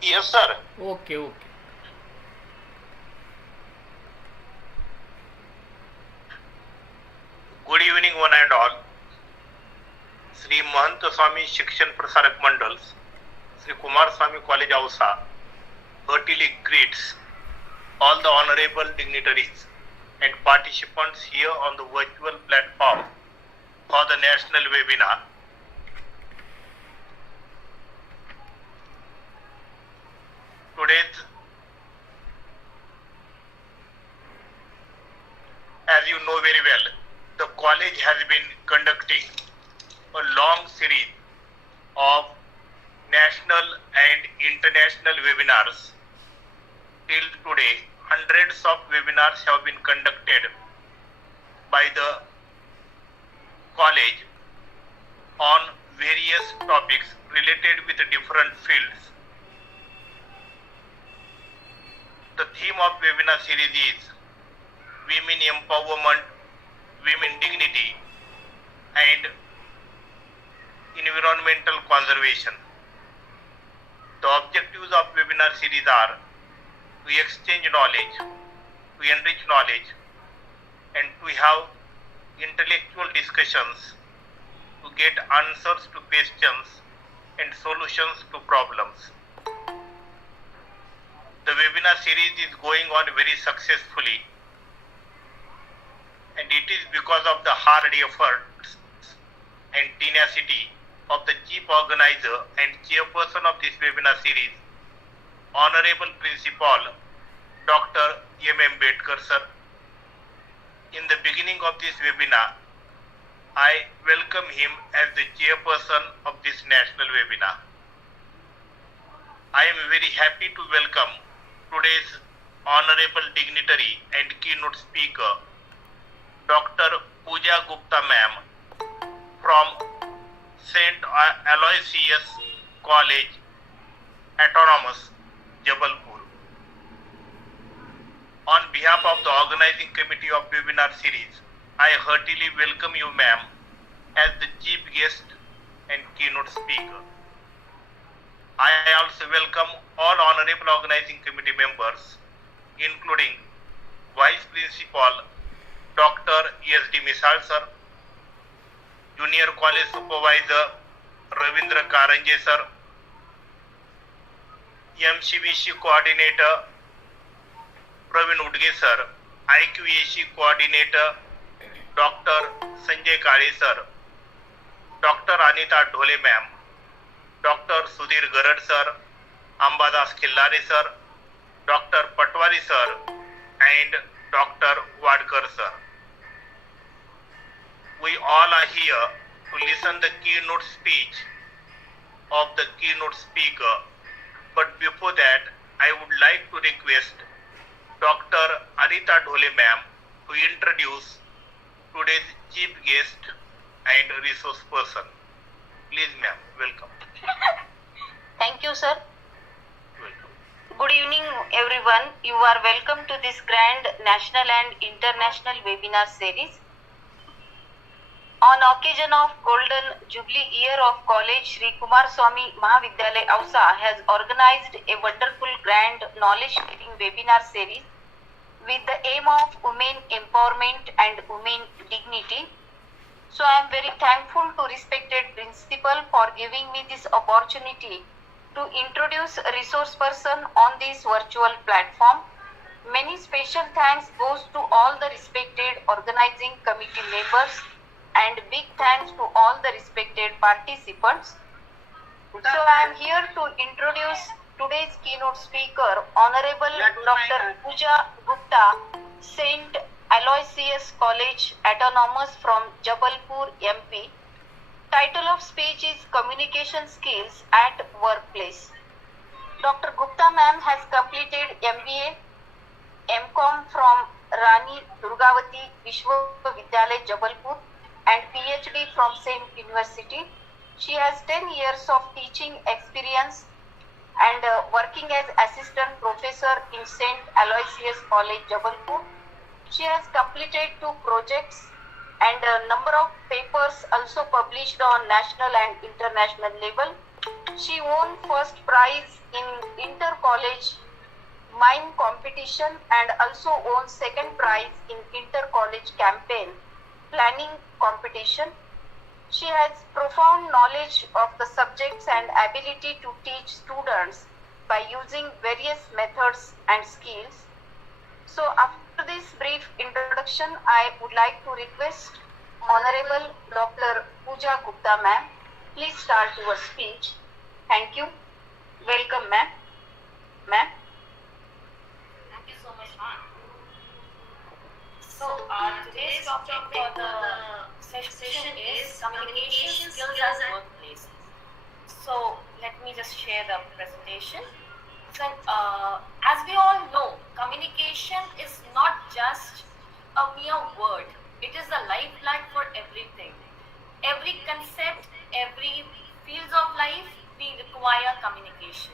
Yes, sir. Okay, okay. Good evening, one and all. Shri Mahant Swami Shikshan Prasarak Mandals, Shri Kumarswami College Ausa, heartily greets all the honorable dignitaries and participants here on the virtual platform for the national webinar. Today's, as you know very well, the college has been conducting a long series of national and international webinars. Till today, hundreds of webinars have been conducted by the college on various topics related with different fields. The theme of webinar series is Women Empowerment, Women Dignity and Environmental Conservation. The objectives of webinar series are to exchange knowledge, to enrich knowledge, and to have intellectual discussions to get answers to questions and solutions to problems. The webinar series is going on very successfully, and it is because of the hard efforts and tenacity of the chief organizer and chairperson of this webinar series, Honorable Principal Dr. M. Bedkar sir. In the beginning of this webinar, I welcome him as the chairperson of this national webinar. I am very happy to welcome today's honorable dignitary and keynote speaker, Dr. Pooja Gupta ma'am from St. Aloysius College, Autonomous, Jabalpur. On behalf of the organizing committee of webinar series, I heartily welcome you ma'am as the chief guest and keynote speaker. I also welcome all honorable organizing committee members, including Vice Principal Dr. S.D. Misal sir, Junior College Supervisor Ravindra Karanje sir, MCBC Coordinator Praveen Udge sir, IQAC Coordinator Dr. Sanjay Kale sir, Dr. Anita Dhole ma'am, Dr. Sudhir Garad sir, Ambadas Khillare sir, Dr. Patwari sir, and Dr. Wadkar sir. We all are here to listen the keynote speech of the keynote speaker. But before that, I would like to request Dr. Anita Dhole ma'am to introduce today's chief guest and resource person. Please ma'am, welcome. Thank you, sir. Welcome. Good evening, everyone. You are welcome to this grand national and international webinar series. On occasion of Golden Jubilee Year of College, Shri Kumarswami Mahavidyalaya Ausa has organized a wonderful grand knowledge-sharing webinar series with the aim of women empowerment and women dignity. So I am very thankful to respected principal for giving me this opportunity to introduce a resource person on this virtual platform. Many special thanks goes to all the respected organizing committee members and big thanks to all the respected participants. So I am here to introduce today's keynote speaker, Honorable Dr. Pooja Gupta, St. Aloysius College, Autonomous from Jabalpur, MP. Title of speech is Communication Skills at Workplace. Dr. Gupta ma'am has completed MBA, MCom from Rani Durgavati Vishwavidyalaya, Jabalpur, and PhD from same university. She has 10 years of teaching experience and working as assistant professor in St. Aloysius College, Jabalpur. She has completed 2 projects and a number of papers also published on national and international level. She won first prize in inter-college mime competition and also won second prize in inter-college campaign planning competition. She has profound knowledge of the subjects and ability to teach students by using various methods and skills. So after this brief introduction, I would like to request Honorable Dr. Pooja Gupta ma'am, please start your speech. Thank you. Welcome ma'am. Ma'am. Thank you so much, ma'am. So, today's topic for the session is communication skills at workplaces. So, let me just share the presentation. So, as we all know, communication is not just a mere word. It is the lifeline for everything. Every concept, every fields of life, we require communication.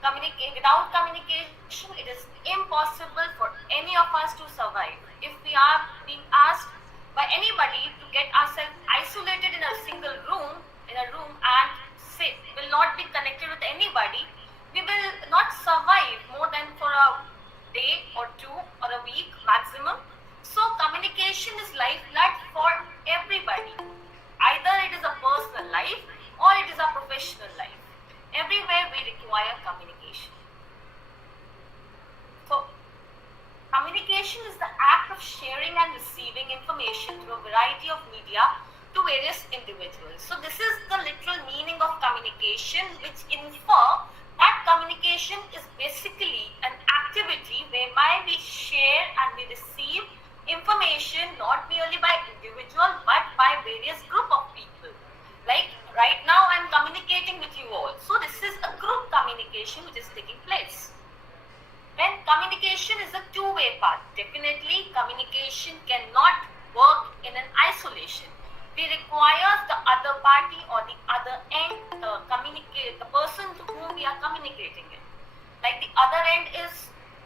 Without communication, it is impossible for any of us to survive. If we are being asked by anybody to get ourselves isolated in a single room, and say will not be connected with anybody, we will not survive more than for a day or two or a week maximum. So communication is lifeblood for everybody. Either it is a personal life or it is a professional life. Everywhere we require communication. So, communication is the act of sharing and receiving information through a variety of media to various individuals. So, this is the literal meaning of communication, which infer that communication is basically an activity whereby we share and we receive information not merely by individual but by various group of people. Like right now I am communicating with you all. So this is a group communication which is taking place. Then communication is a two-way path. Definitely communication cannot work in an isolation. We require the other party or the other end, the person to whom we are communicating with. Like the other end is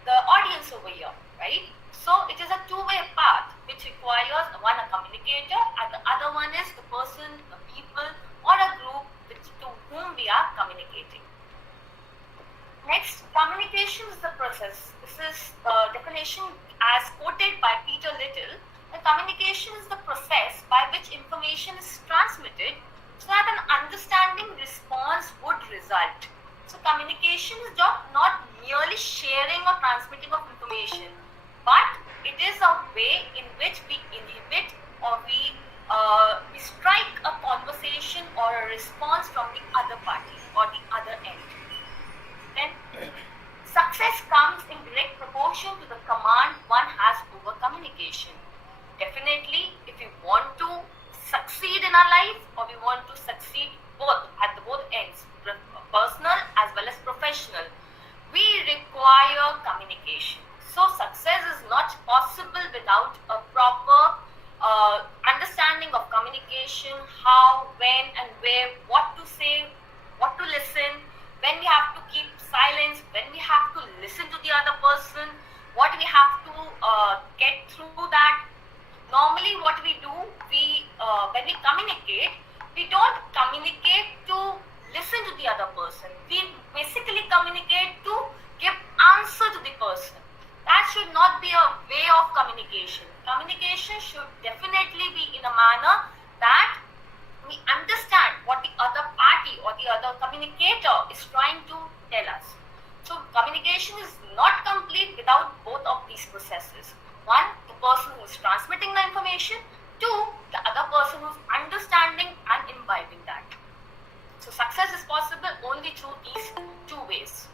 the audience over here, right? So it is a two-way path which requires one a communicator and the other one is the person, the people or a group to whom we are communicating. Next, communication is the process. This is the definition as quoted by Peter Little. The communication is the process by which information is transmitted so that an understanding response would result. So communication is not merely sharing or transmitting of information, but it is a way in which we inhibit or we strike a conversation or a response from the other party or the other end. Then success comes in direct proportion to the command one has over communication. Definitely, if we want to succeed in our life or we want to succeed both at the both ends, personal as well as professional, we require communication. So success is not possible without a proper understanding of communication, how, when and where, what to say, what to listen, when we have to keep silence, when we have to listen to the other person, what we have to get through that. Normally what we do, when we communicate, we don't communicate to listen to the other person. We basically communicate to give answer to the person. That should not be a way of communication. Communication should definitely be in a manner that we understand what the other party or the other communicator is trying to tell us. So communication is not complete without both of these processes. One, the person who is transmitting the information. Two, the other person who is understanding and imbibing that. So success is possible only through these two ways.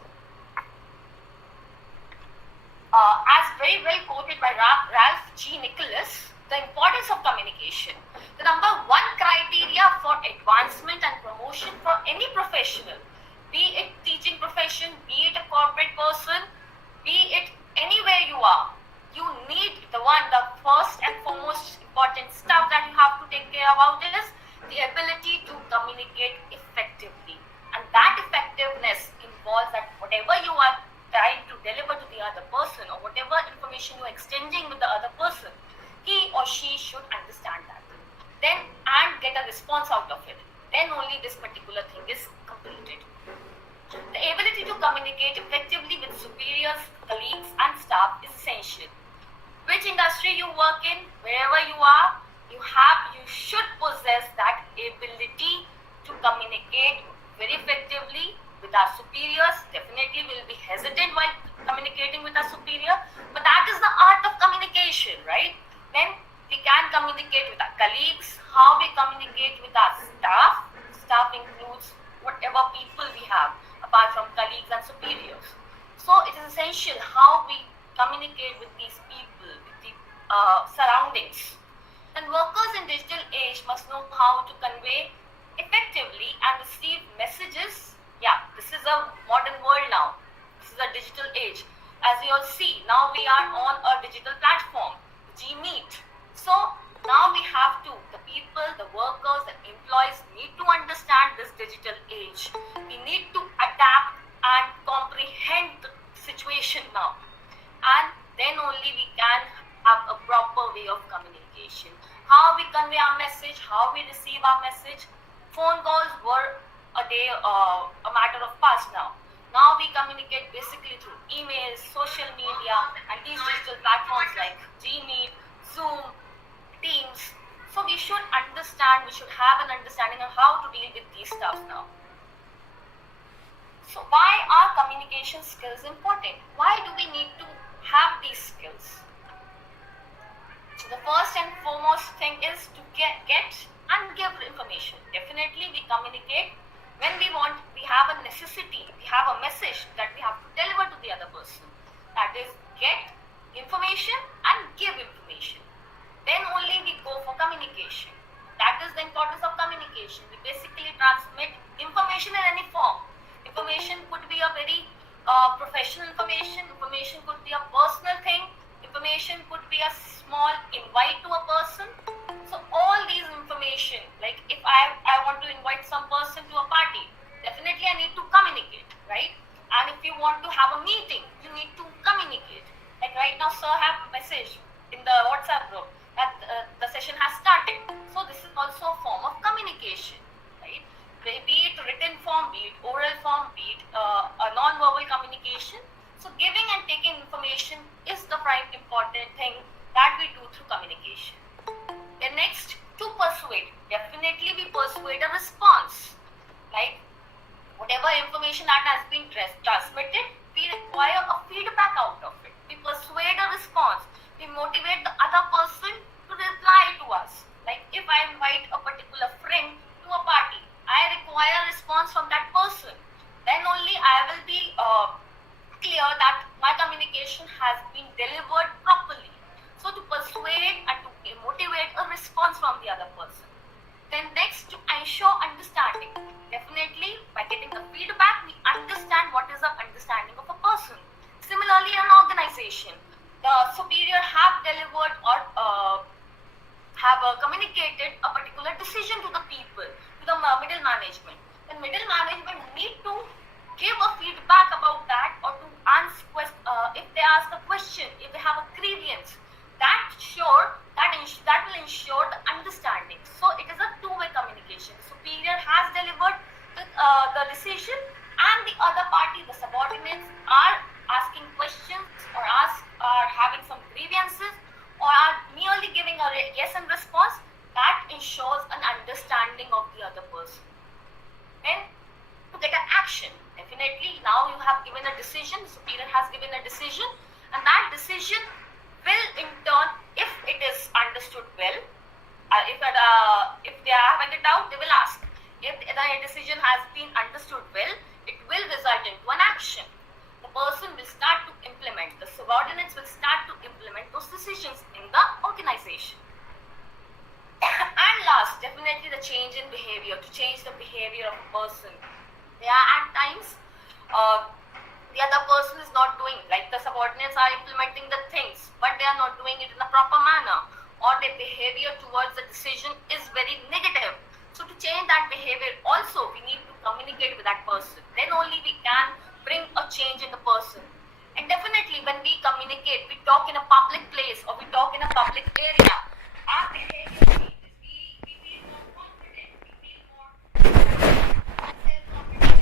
As very well quoted by Ralph G. Nicholas, the importance of communication. The number one criteria for advancement and promotion for any professional, be it teaching profession, be it a corporate person, be it anywhere you are, you need the first and foremost important stuff that you have to take care about is the ability to communicate effectively. And that effectiveness involves that whatever you are trying to deliver to the other person or whatever information you are exchanging with the other person, he or she should understand that. Then and get a response out of it. Then only this particular thing is built it. The ability to communicate effectively with superiors, colleagues, and staff is essential. Which industry you work in, wherever you are, you should possess that ability to communicate very effectively with our superiors. Definitely we'll be hesitant while communicating with our superior, but that is the art of communication, right? Then we can communicate with our colleagues. How we communicate with our staff. Staff includes whatever people we have apart from colleagues and superiors. So it is essential how we communicate with these people, with the surroundings. And workers in digital age must know how to convey effectively and receive messages. Yeah, this is a modern world now. This is a digital age. As you all see, now we are on a digital platform, Gmeet. So now we have to, the people, the workers, the employees need to understand this digital age. We need to adapt and comprehend the situation now. And then only we can have a proper way of communication. How we convey our message, how we receive our message. Phone calls were a matter of past now. Now we communicate basically through emails, social media, and these digital platforms like Gmeet, Zoom, Teams. So we should understand, we should have an understanding of how to deal with these stuff now. So why are communication skills important? Why do we need to have these skills? So the first and foremost thing is to get and give information. Definitely we communicate when we have a necessity, we have a message that we have to deliver to the other person. That is, get information and give information. Then only we go for communication. That is the importance of communication. We basically transmit information in any form. Information could be a very professional information. Information could be a personal thing. Information could be a small invite to a person. So all these information, like if I want to invite some person to a party, definitely I need to communicate, right? And if you want to have a meeting, you need to communicate. Like right now, sir have a message in the WhatsApp group that the session has started. So this is also a form of communication, right? Be it written form, be it oral form, be it a non-verbal communication. So giving and taking information is the prime important thing that we do through communication. The next, to persuade. Definitely we persuade a response. Like whatever information that has been transmitted, we require a feedback out of it. We persuade a response. We motivate the other person to reply to us. Like if I invite a particular friend to a party, I require a response from that person. Then only I will be clear that my communication has been delivered properly. So to persuade and to motivate a response from the other person. Then next, to ensure understanding. Definitely by getting the feedback, we understand what is the understanding of a person. Similarly, in an organization, the superior have delivered or have communicated a particular decision to the people, to the middle management. The middle management need to give a feedback about that, or to answer if they ask a question, if they have a grievance. That will ensure the understanding. So it is a two-way communication. The superior has delivered the decision, and the other party, the subordinates, are asking questions or are having some grievances, or are merely giving a yes and response. That ensures an understanding of the other person. Then to get an action, definitely now you have given a decision, the superior has given a decision, and that decision will in turn, if it is understood well, if they are having a doubt, they will ask. If the decision has been understood well, it will result into an action. The person will start to implement, the subordinates will start to implement those decisions in the organization. And last, definitely the change in behavior, to change the behavior of a person. There are at times the other person is not doing, like the subordinates are implementing the things, but they are not doing it in a proper manner, or their behavior towards the decision is very negative. So to change that behavior also, we need to communicate with that person. Then only we can bring a change in the person. And definitely when we communicate, we talk in a public place or we talk in a public area, our behavior changes. We feel more confident, we feel more self-confident.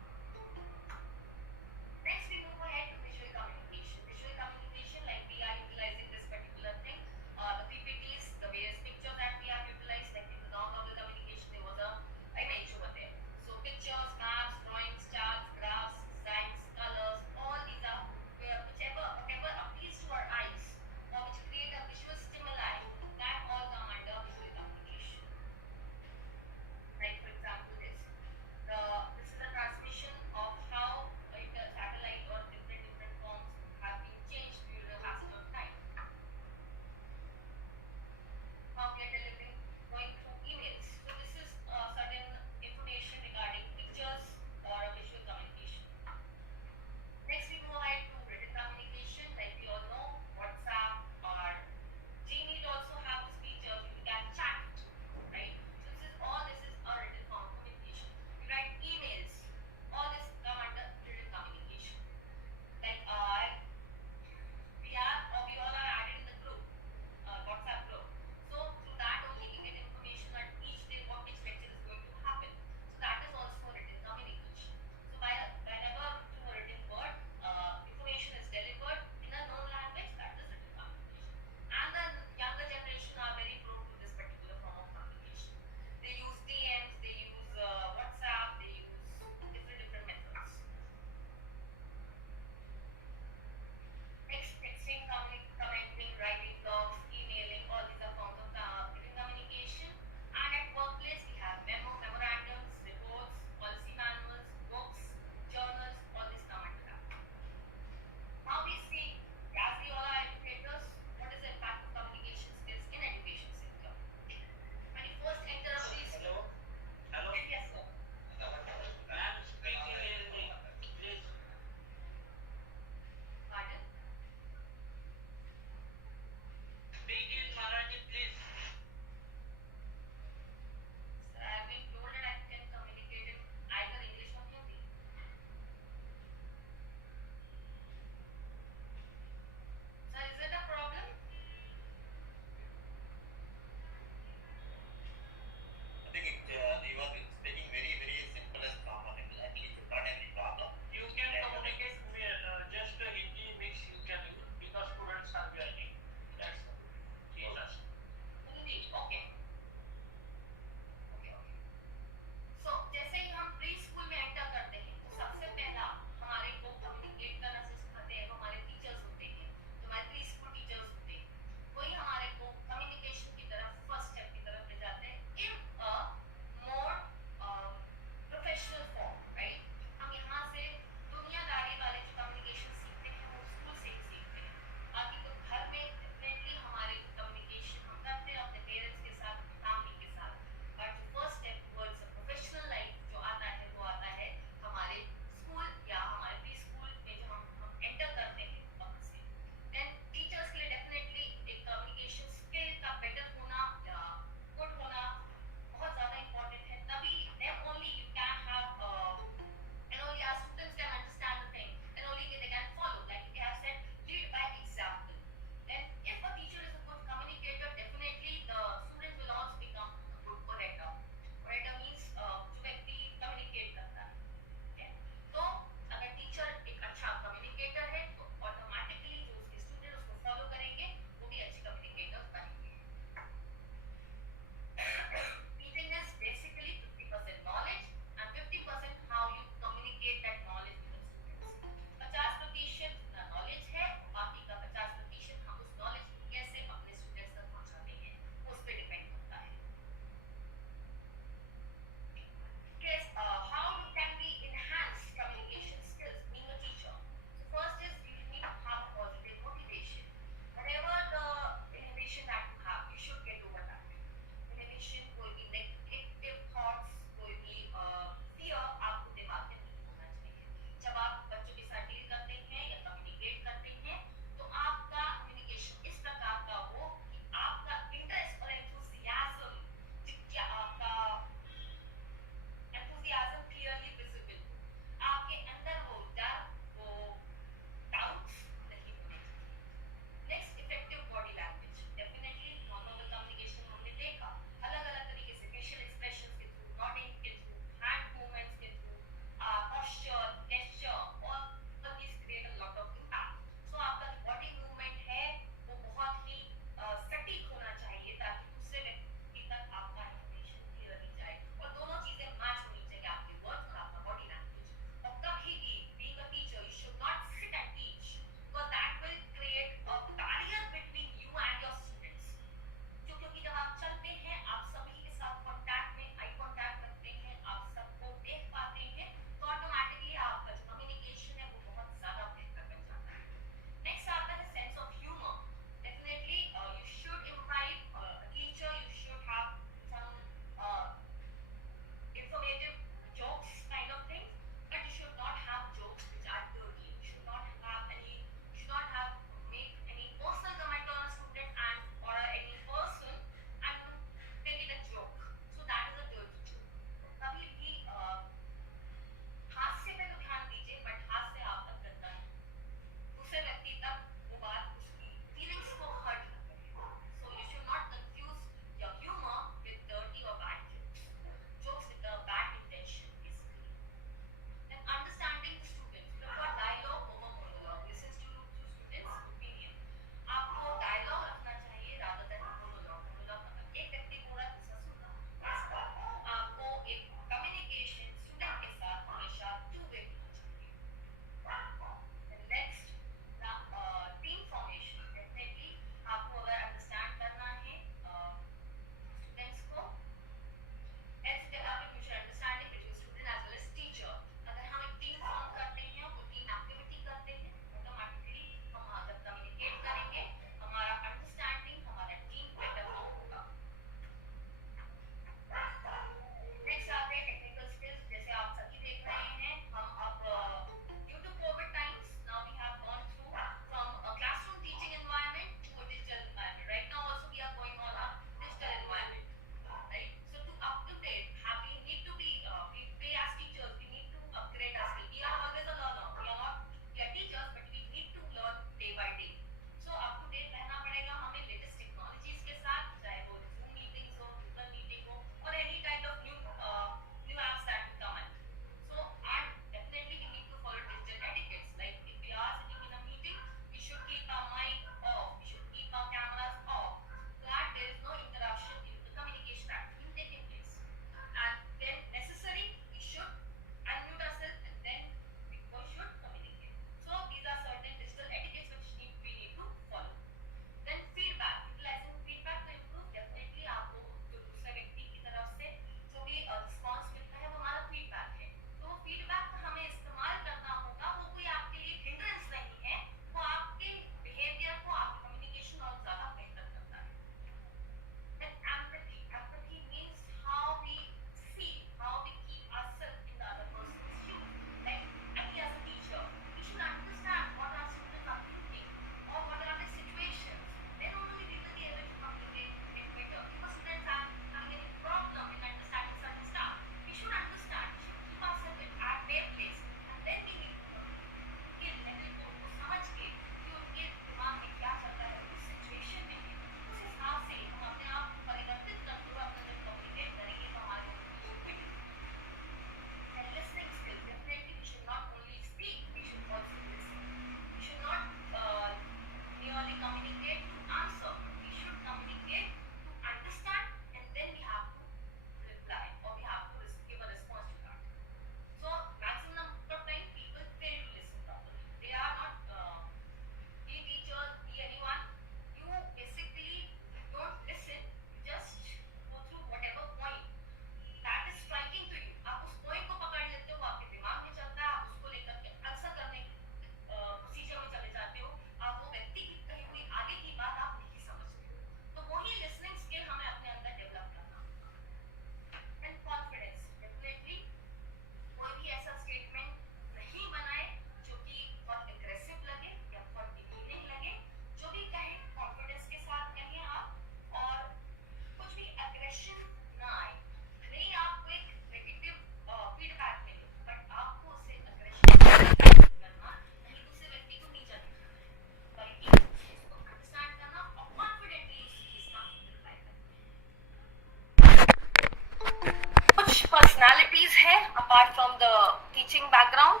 apart from the teaching background,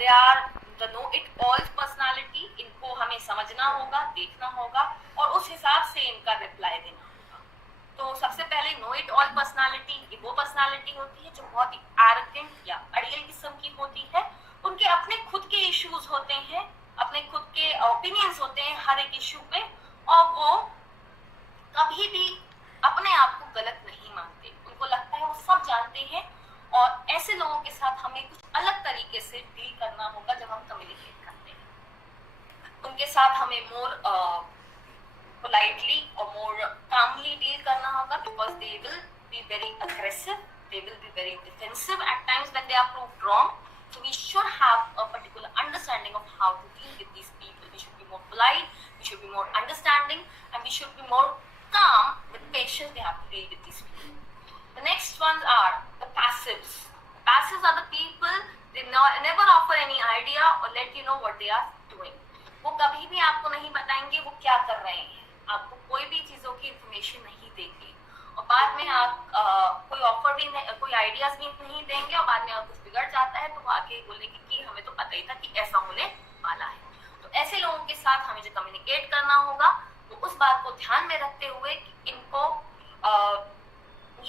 they are the know-it-all personality. इनको हमें समझना होगा, देखना होगा और उस हिसाब से इनका रिप्लाई देना होगा. तो सबसे पहले know-it-all personality, ये वो पर्सनालिटी होती है जो बहुत ही arrogant या अड़ियल किस्म की होती है. उनके अपने खुद के इश्यूज होते हैं, अपने खुद के ओपिनियंस होते हैं हर एक इशू पे, और वो कभी भी अपने आप को गलत नहीं मानते. उनको लगता है वो सब जानते हैं, और ऐसे लोगों के साथ हमें कुछ अलग तरीके से डील करना होगा जब हम कम्युनिकेट करते हैं. उनके साथ हमें मोर पोलाइटली और मोर कामली डील करना होगा, because they will be very aggressive, they will be very defensive at times when they are proved wrong. So we should have a particular understanding of how to deal with these people. We should be more polite, we should be more understanding, and we should be more calm with patience we have to deal with these people. The next ones are the passives. Passives are the people, they never offer any idea or let you know what they are doing. वो कभी भी आपको नहीं बताएंगे वो क्या कर रहे हैं, आपको कोई भी चीज़ों की इंफॉर्मेशन नहीं देंगे, और बाद में आप कोई ऑफर भी नहीं, कोई आइडियाज भी नहीं देंगे, और बाद में आप कुछ बिगड़ जाता है तो वो आके बोलेंगे कि हमें तो पता ही था कि ऐसा होने वाला है. तो ऐसे लोगों के साथ हमें जो कम्युनिकेट करना होगा तो उस बात को ध्यान में रखते हुए कि इनको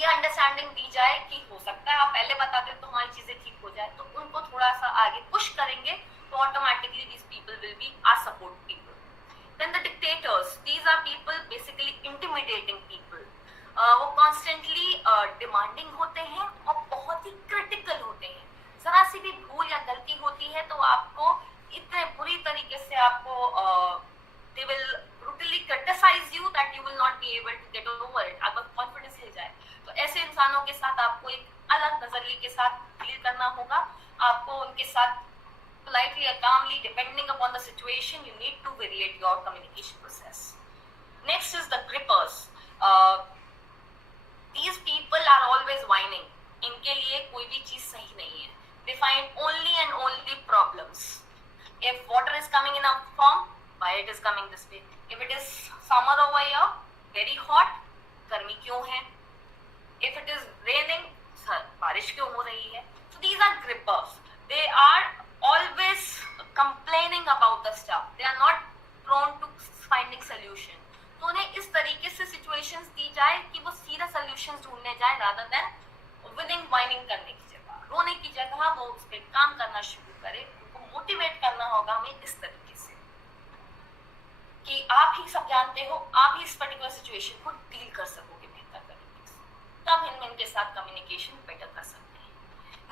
ये अंडरस्टैंडिंग दी जाए कि हो सकता है आप पहले बता दें तो हमारी चीजें ठीक हो जाए, तो उनको थोड़ा सा आगे पुश करेंगे तो automatically these people will be our support people. Then the dictators, these are people basically intimidating people. वो कॉन्स्टेंटली डिमांडिंग होते हैं और बहुत ही क्रिटिकल होते हैं. जरा सी भी भूल या गलती होती है तो आपको इतने बुरी तरीके से आपको they will brutally criticize you that you will not be able to get over it. आपका कॉन्फिडेंस हिल जाए. तो ऐसे इंसानों के साथ आपको एक अलग नजरिए के साथ डील करना होगा. आपको उनके साथ politely or calmly, depending upon the situation, you need to variate your communication process. Next is the grippers. These people are always whining. इनके लिए कोई भी चीज सही नहीं है. They find only and only problems. If water is coming in a form, why it is coming this way? If it is summer over here, very hot, गर्मी क्यों है? If it is raining, बारिश क्यों हो रही है? So these are grippers. They are always complaining about the stuff. They are not prone to finding solution. तो उन्हें इस तरीके से situations दी जाए कि वो सीधा solutions ढूंढने जाए rather than winning whining करने की जगह, रोने की जगह वो उस पर काम करना शुरू करे. उनको मोटिवेट करना होगा हमें इस तरीके से कि आप ही सब जानते हो, आप ही इस पर्टिकुलर सिचुएशन को डील कर सकोगे बेहतर तरीके से, तब हम इनके साथ कम्युनिकेशन बेटर कर सकते हैं.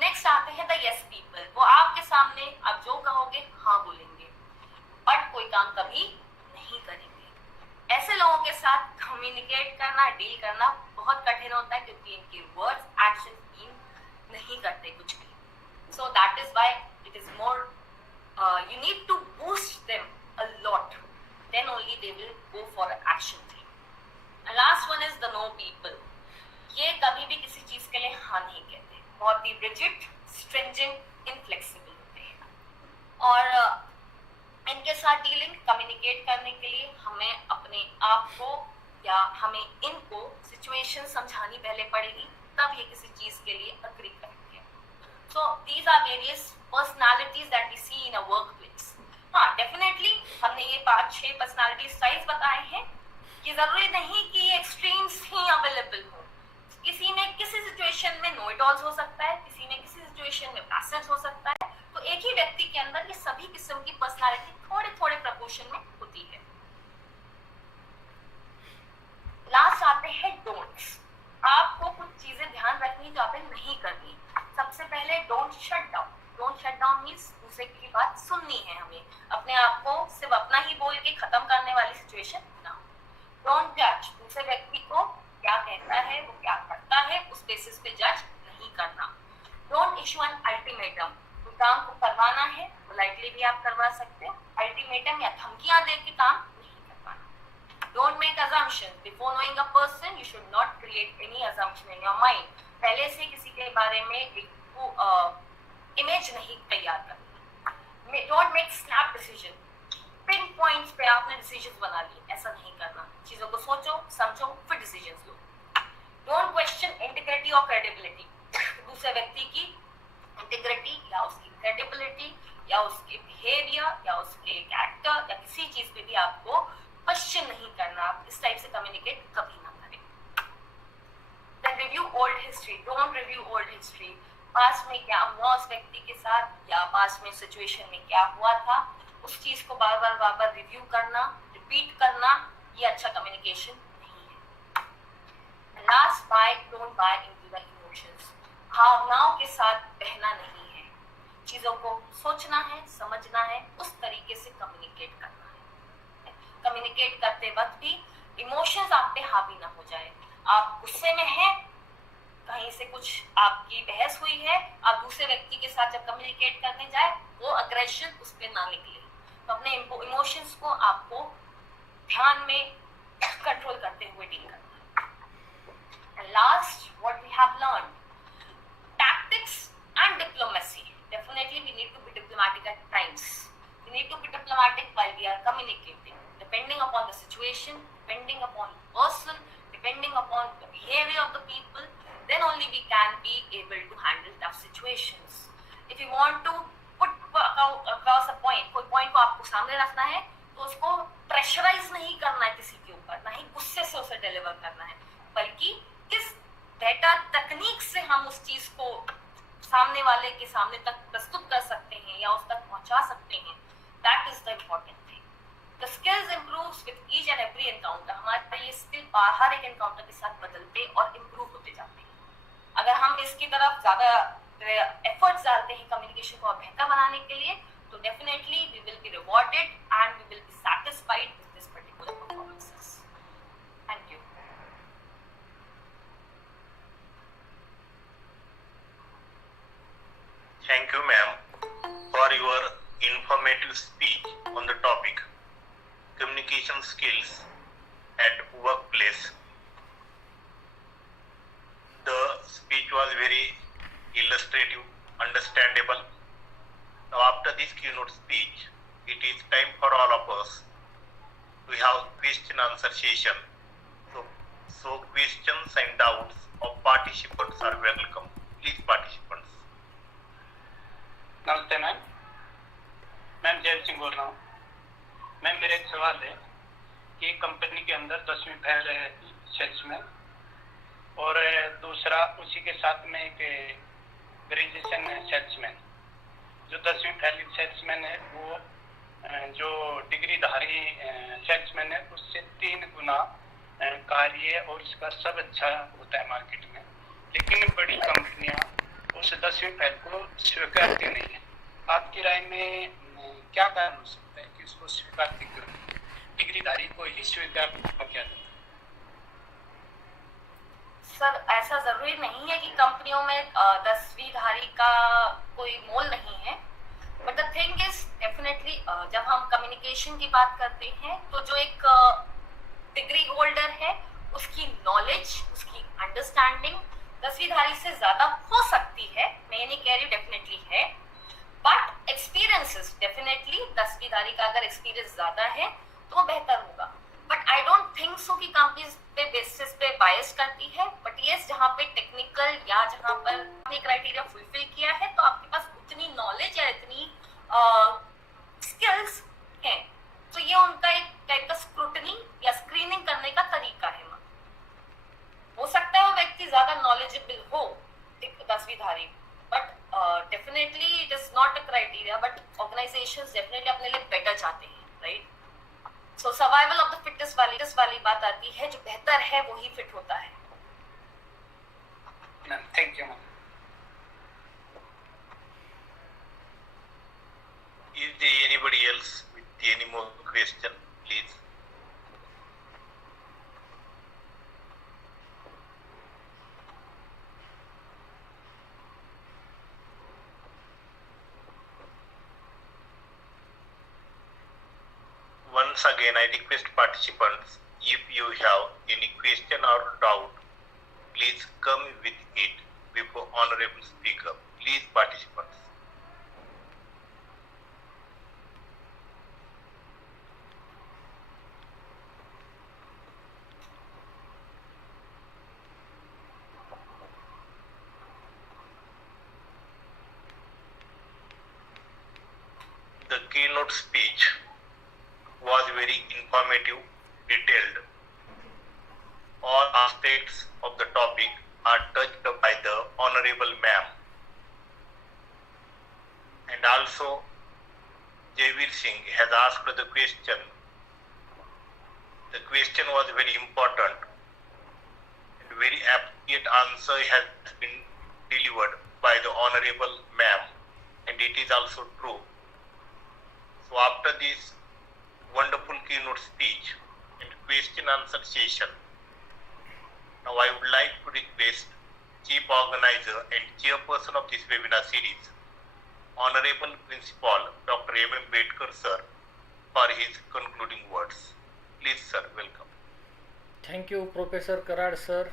नेक्स्ट आते हैं द यस पीपल. वो आपके सामने आप जो कहोगे हाँ बोलेंगे, बट कोई काम कभी नहीं करेंगे. ऐसे लोगों के साथ कम्युनिकेट करना, डील करना बहुत कठिन होता है क्योंकि इनके वर्ड्स एक्शन मीन नहीं करते कुछ भी. So that is why it is more you need to boost them a lot, then only they will go for an action thing. And last one is the no people. ये कभी भी किसी चीज के लिए हाँ नहीं कहते, बहुत ही rigid, stringent, inflexible होते हैं. और इनके साथ डीलिंग कम्युनिकेट करने के लिए हमें अपने आप को या हमें इनको सिचुएशन समझानी पहले पड़ेगी, तब ये किसी चीज के लिए अग्री करेंगे. So these are various personalities that we see in a workplace. हाँ, डेफिनेटली हमने ये 5-6 पर्सनालिटी स्टाइल्स बताए हैं. ये जरूरी नहीं कि ये एक्सट्रीम्स ही अवेलेबल हो. किसी में किसी सिचुएशन में नो इट ऑल्स हो सकता है, किसी में किसी सिचुएशन में पैसिव्स हो सकता है. तो एक ही व्यक्ति के अंदर ये सभी किस्म की पर्सनालिटी थोड़े थोड़े प्रपोर्शन में होती है. लास्ट आते हैं डोंट्स. आपको कुछ चीजें ध्यान रखनी जो आपने नहीं करनी. सबसे पहले don't shut down. Don't shut down means दूसरे की बात सुननी है हमें, अपने आप को सिर्फ अपना ही बोल के खत्म करने वाली सिचुएशन ना हो. डोंट जज. दूसरे व्यक्ति को क्या कहता है, वो क्या करता है, उस बेसिस पे जज नहीं करना. Don't issue an ultimatum. काम को करवाना है, पोलाइटली भी आप करवा सकते हैं. अल्टीमेटम या धमकियां दे के काम नहीं करवाना. Don't make assumptions. Before knowing a person, you should not create any assumption in your mind. पहले से किसी के बारे में एक इमेज नहीं तैयार करनी. Don't make snap decision. Pin points पे आपने डिसीजंस बना लिए, ऐसा नहीं करना. चीजों को सोचो, समझो, फिर decisions low. Don't question integrity और क्रेडिबिलिटी. दूसरे व्यक्ति की क्रेडिबिलिटी या उसके बिहेवियर या उसके कैरेक्टर या किसी चीज पे भी आपको क्वेश्चन नहीं करना। आप इस टाइप से कम्युनिकेट कभी ना करें। Then review old history. Don't review old history. Past में क्या हुआ उस व्यक्ति के साथ या पास्ट में सिचुएशन में क्या हुआ था, उस चीज को बार बार रिव्यू करना, रिपीट करना, ये अच्छा कम्युनिकेशन नहीं है। Last, by don't buy into the emotions. भावनाओं के साथ बहना नहीं है, चीजों को सोचना है, समझना है, उस तरीके से कम्युनिकेट करना है। कम्युनिकेट करते वक्त भी इमोशंस आप पे हावी ना हो जाए। आप गुस्से में हैं, कहीं से कुछ आपकी बहस हुई है, आप दूसरे व्यक्ति के साथ जब कम्युनिकेट करने जाए वो अग्रेशन उस पर ना निकले। तो अपने इमोशंस को आपको ध्यान में कंट्रोल करते हुए डील करना है। Last, what we have learned, tactics and diplomacy. Definitely we need to be diplomatic at times. We need to be diplomatic while we are communicating, depending upon the situation, depending upon the person, depending upon the behavior of the people, then only we can be able to handle tough situations. If you want to put across a point, कोई point को आपको सामने रखना है तो उसको pressurise नहीं करना है किसी के ऊपर, ना ही गुस्से से उसे डिलीवर करना है, बल्कि किस बेटर तकनीक से हम उस चीज को सामने वाले के सामने तक प्रस्तुत कर सकते हैं या उस तक पहुंचा सकते हैं। That is the important thing. The skills improves with each and every encounter. हमारे ये स्किल हर एक एनकाउंटर के साथ बदलते और इम्प्रूव होते जाते हैं। अगर हम इसकी तरफ ज्यादा एफर्ट्स डालते हैं कम्युनिकेशन को बेहतर बनाने के लिए, तो definitely we will be rewarded and we will be satisfied with this particular performances. Thank you. Thank you, ma'am, for your informative speech on the topic communication skills at workplace. The speech was very illustrative, understandable. Now, after this keynote speech, it is time for all of us to have question answer session. So questions and doubts of participants are welcome. Please, participants. नमस्ते ma'am जय सिंह बोल रहा हूँ। Ma'am मेरा एक सवाल है कि कंपनी के अंदर 10वीं फेल है सेल्समैन, और दूसरा उसी के साथ में एक ग्रेजुएशन सेल्समैन। जो 10वीं फेल सेल्समैन है वो जो डिग्रीधारी सेल्समैन है उससे 3 गुना कार्य और उसका सब अच्छा होता है मार्केट में, लेकिन बड़ी कंपनियां उस 10वीं फेल को स्वीकारती नहीं है। आपकी राय में क्या कारण हो सकता है कि उसको स्वीकारती क्यों नहीं? डिग्रीधारी को ही स्वीकार किया जाता है। सर, ऐसा जरूरी नहीं है कि कंपनियों में 10वीं धारी का कोई मोल नहीं है, but the thing is definitely जब हम कम्युनिकेशन की बात करते हैं तो जो एक डिग्री होल्डर है उसकी नॉलेज, उसकी अंडरस्टैंडिंग 10वीं धारी से ज्यादा हो सकती है। मैं ये नहीं कह रही हूँ, डेफिनेटली है, बट एक्सपीरियंसेस डेफिनेटली 10वीं धारी का अगर एक्सपीरियंस ज्यादा है तो वो बेहतर होगा। But I don't think so कि कंपनीज पे बेसिस पे बायस करती है, बट यस जहाँ पे टेक्निकल या जहाँ पर आपने क्राइटेरिया फुलफिल किया है तो आपके पास उतनी नॉलेज या इतनी स्किल्स हैं, तो ये उनका एक टाइप का स्क्रूटनी या स्क्रीनिंग करने का तरीका है। हो सकता है वो व्यक्ति ज्यादा नॉलेजेबल हो 10वीं धारी, but definitely it is not a criteria, but organisations definitely अपने लिए बेटर चाहते हैं, right? So survival of the fittest वाली बात आती है, जो बेहतर है वो ही फिट होता है। Thank you ma'am. Is there anybody else with any more question, please? Once again, I request participants, if you have any question or doubt, please come with it before honorable speaker. Please, participants. keynote speech was very informative, detailed. All aspects of the topic are touched by the Honorable Ma'am. And also, Javeer Singh has asked the question. The question was very important and very appropriate answer has been delivered by the Honorable Ma'am, and it is also true. So after this wonderful keynote speech and question answer session, now I would like to request Chief Organizer and Chairperson of this webinar series, Honorable Principal Dr. M. Bedkar sir, for his concluding words. Please sir, welcome. Thank you Professor Karad sir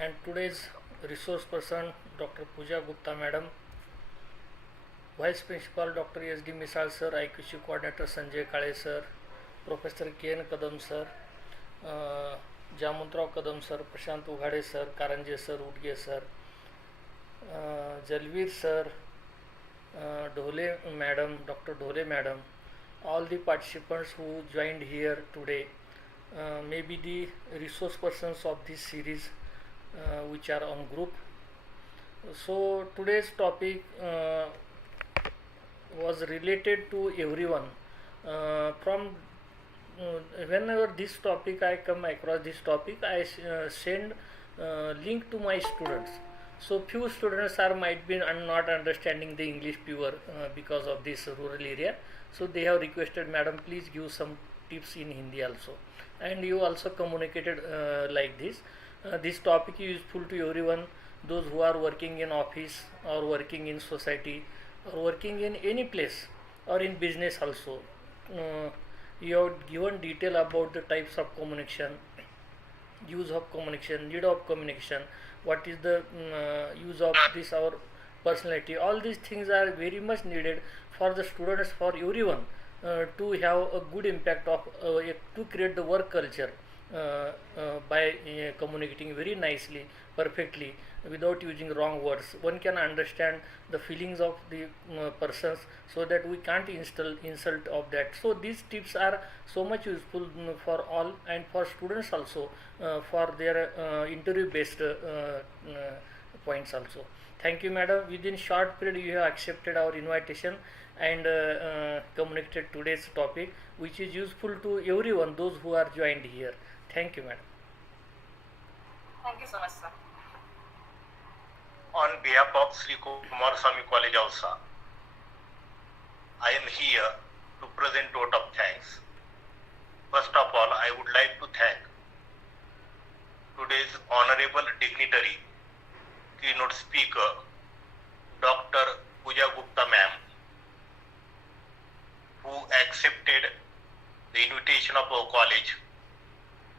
and today's resource person Dr. Pooja Gupta madam, Vice Principal Dr. S.D. Misal sir, IQC Coordinator Sanjay Kale sir, Professor K.N. Kadam sir, Jamuntrao Kadam sir, Prashant Ughade sir, Karanje sir, Udge sir, Jalveer sir, Dhole madam, Dr. Dhole madam, all the participants who joined here today, maybe the resource persons of this series which are on group. So today's topic was related to everyone. From whenever this topic I come across this topic, I send link to my students. So few students are might be not understanding the English pure because of this rural area. So they have requested, madam, please give some tips in Hindi also. And you also communicated like this. This topic is useful to everyone, those who are working in office or working in society or working in any place or in business also. You have given detail about the types of communication, use of communication, need of communication, what is the use of this our personality. All these things are very much needed for the students, for everyone to have a good impact of to create the work culture by communicating very nicely, perfectly, without using wrong words. One can understand the feelings of the persons, so that we can't insult of that. So these tips are so much useful for all and for students also for their interview based points also. Thank you madam. Within short period you have accepted our invitation and communicated today's topic, which is useful to everyone, those who are joined here. Thank you madam. Thank you so much, sir. On behalf of Shri Kumarswami College Ausa, I am here to present vote of thanks. First of all, I would like to thank today's honorable dignitary, keynote speaker, Dr. Pooja Gupta ma'am, who accepted the invitation of our college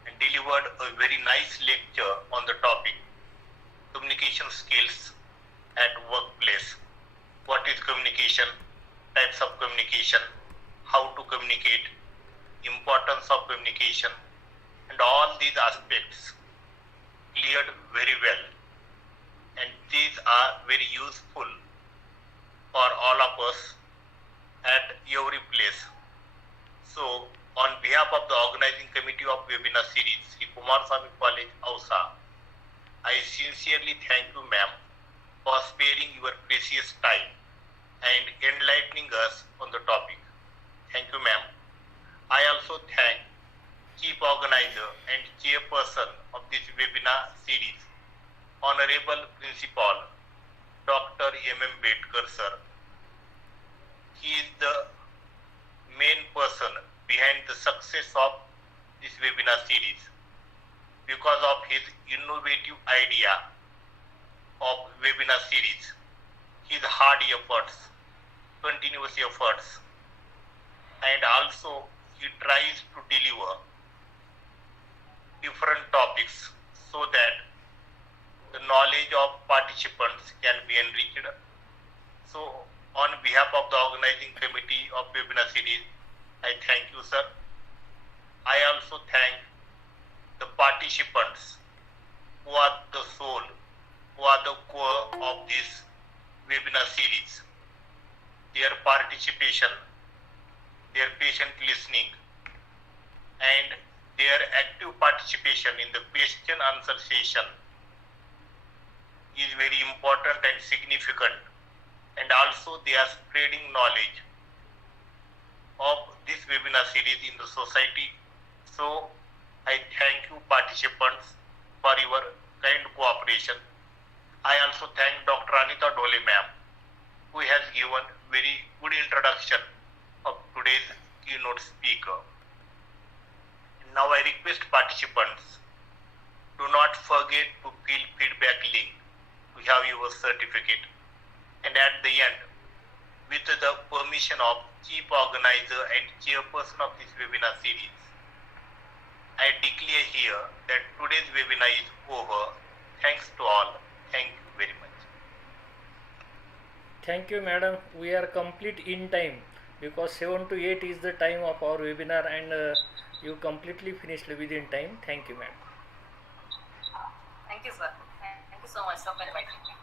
and delivered a very nice lecture on the topic communication skills at workplace. What is communication? Types of communication, how to communicate, importance of communication, and all these aspects cleared very well. And these are very useful for all of us at every place. So, on behalf of the organizing committee of webinar series, Shri Kumarswami College Ausa, I sincerely thank you ma'am for sparing your precious time and enlightening us on the topic. Thank you ma'am. I also thank Chief Organizer and Chairperson of this webinar series, Honorable Principal Dr. M. Bedkar sir. He is the main person behind the success of this webinar series because of his innovative idea of webinar series, his hard efforts, continuous efforts, and also he tries to deliver different topics so that the knowledge of participants can be enriched. So, on behalf of the organizing committee of webinar series, I thank you, sir. I also thank the participants who are the soul, who are the core of this webinar series. Their participation their patient listening, and their active participation in the question answer session is very important and significant, and also they are spreading knowledge of this webinar series in the society. So I thank you participants for your kind cooperation. I also thank Dr. Anita Dole ma'am, who has given very good introduction of today's keynote speaker. Now I request participants, do not forget to fill feedback link to have your certificate. And at the end, with the permission of Chief Organizer and Chairperson of this webinar series, I declare here that today's webinar is over. Thanks to all. Thank you very much. Thank you, madam. We are complete in time because 7 to 8 is the time of our webinar, and you completely finished within time. Thank you, madam. Thank you, sir. Thank you so much, sir, for inviting me.